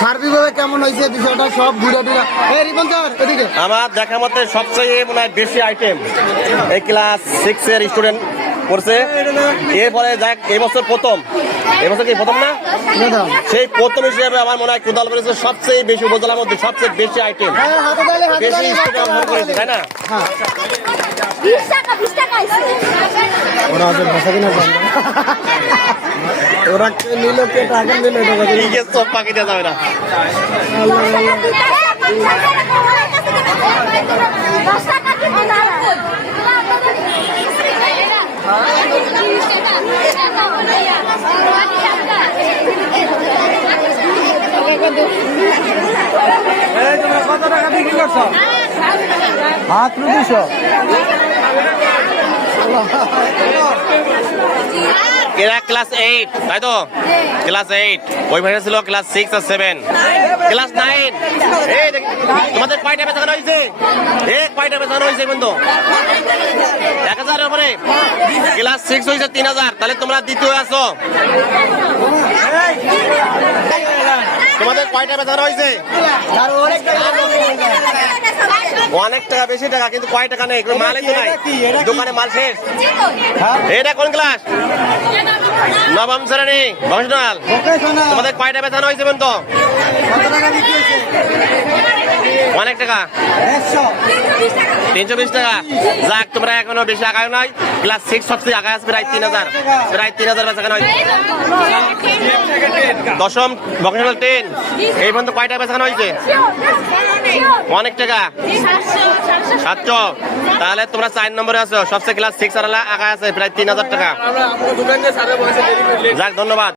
সার্বিকভাবে কেমন হয়েছে বিষয়টা সব ঘুরে ঘুরে এদিকে আমার দেখার মধ্যে সবচেয়ে মনে হয় বেশি আইটেম এই ক্লাস 6 এর স্টুডেন্ট করছে। এরপরে যাক এবছর প্রথম, এবছর কি প্রথম না, সেই প্রথম হিসেবে আমার মনে হয় কোদাল করেছে সবচেয়ে বেশি, উপজেলার মধ্যে সবচেয়ে বেশি আইটেম, বেশি স্টুডেন্ট অংশগ্রহণ করেছে, তাই না? ওরা ওদের ভাষা কিনা ওরা নিল কে টাকা নিল সব পাখি দেওয়া যাবে না। কত টাকা বিক্রি করছো? মাত্র 200। এরা ক্লাস 8, তাই তো? ক্লাস 8, ওই ভাইরা ছিল ক্লাস 6 আর 7, ক্লাস 9। এই তোমাদের কয়টা বেচানো হয়েছে? কয়টা বেচানো হয়েছে বন্ধু? 1000 এর উপরে। ক্লাস 6 হয়েছে 3000, তাহলে তোমরা দ্বিতীয় আছো। তোমাদের কয়টা বেচানো হয়েছে? অনেক টাকা, বেশি টাকা, কিন্তু কয় টাকা নেই, মালই তো নাই, দোকানে মাল শেষ। এটা কোন ক্লাস? নবম শ্রেণী, ভকেশনাল। তোমাদের কয়টা বেচানো হয়েছে বন্ধু? অনেক টাকা, 320 টাকা। যাক, তোমরা এখনো বেশি আগায় নাই। ক্লাস 6 সবচেয়ে আগায় আছে, প্রায় 3000, প্রায় 3000 বেচানো হয়েছে। দশম ভকেশনাল 10, এই পর্যন্ত কয়টা বেচানো হয়েছে? অনেক টাকা, 700। তাহলে তোমরা 4 নম্বরে আছো, সবচেয়ে ক্লাস 6 আর আগায় আছে, প্রায় 3000 টাকা। যাক, ধন্যবাদ।